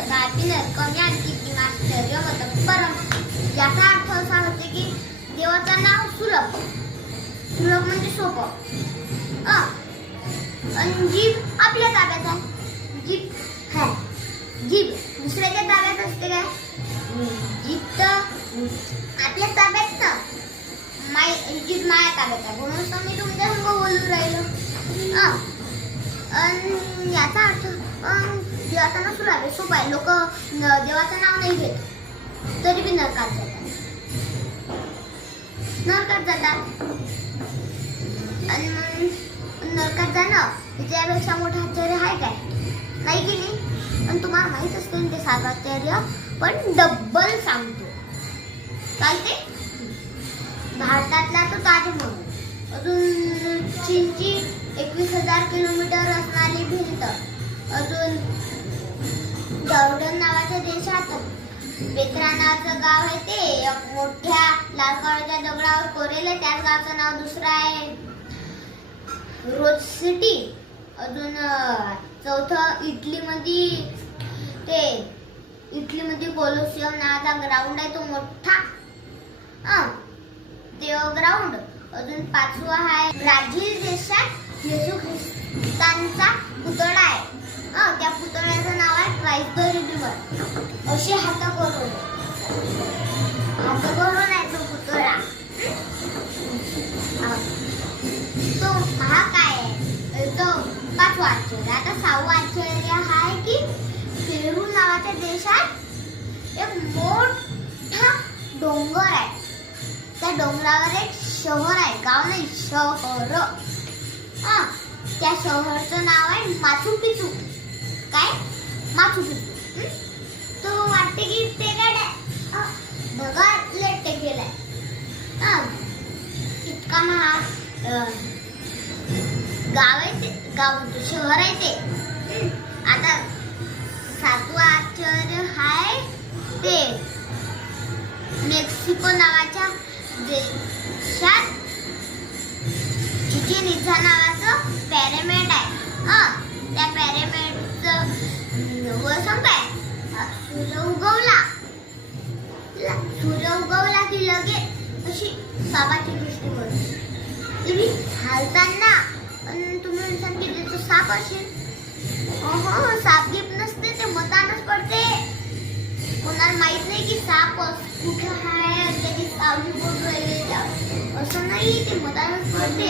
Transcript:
तथापि नरकवणे कितीमाश्चर्य होतं परम. याचा अर्थ असा होतो की देवाचं नाव सुलभ. सुलभ म्हणजे सोपं. आणि जीभ आपल्या ताब्यात आहे. जीभ है जीभ दुसऱ्याच्या ताब्यात असते काय? जीभ तर आपल्या ताब्यात ना. जीभ माझ्या ताब्यात आहे म्हणून तर मी तुमच्या संग बोलून राहिलो. याचा अर्थ देवाचं नाव सुलभ आहे, सोपं आहे. लोक देवाचं नाव नाही घेत तरी बी नरकात जातात. नरकात जातात. आणि नरकात जाणं त्याच्यापेक्षा मोठं आश्चर्य आहे काय? नाही की नाही? पण तुम्हाला माहित असते ते 7 आश्चर्य पण डबल सांगतो. चालते? भारतातला तो ताजमहल, अजून चीनची 21,000 किलोमीटर असणारी भिंत, अजून जॉर्डन नावाच्या देशात पेत्रा नावाचं गाव आहे ते एक मोठ्या लाल कलरच्या दगडावर कोरलेलं, त्याच गावचं नाव दुसरं आहे रोज सिटी. अजून चौथं इटलीमध्ये कोलोसियम नावाचा ग्राउंड आहे तो मोठा ते ग्राउंड. अजून 5वा आहे ब्राझील देशात येशू ख्रिस्तांचा पुतळा आहे. त्या पुतळ्याचं नाव आहे क्राइस्ट द रिडीमर. असे हात करून आहे तो पुतळा. तो महाग आहे. तो 5वा आश्चर्य. आता 6वं आश्चर्य आहे की पेरू नावाच्या देशात एक मोठा डोंगर आहे. त्या डोंगरावर एक शहर आहे, गाव नाही शहर. त्या शहराचं नाव आहे माचू पिचू. काय? Machu Picchu. तो वाटते की ते काय ढगात लेटे गेलाय. इतका महाग गाव आहे ते, गाव शहर आहे ते. आता 7वं आश्चर्य आहे ते मेक्सिको नावाच्या देशात चिचेन इत्जा नावाचं पिरॅमिड आहे. त्या पिरॅमिडचं वजन काय? सूर्य उगवला की लगेच अशी सापाची दृष्टी पडते. तुम्ही हालताना तुम्ही म्हणता की त्याचं साप असेल. साप गिप नसते, ते मतानच पडते. कोणाला माहित नाही की साप कुठं आहे, त्याची सावली पडून राहिली असं नाही, ते मतानच पडते.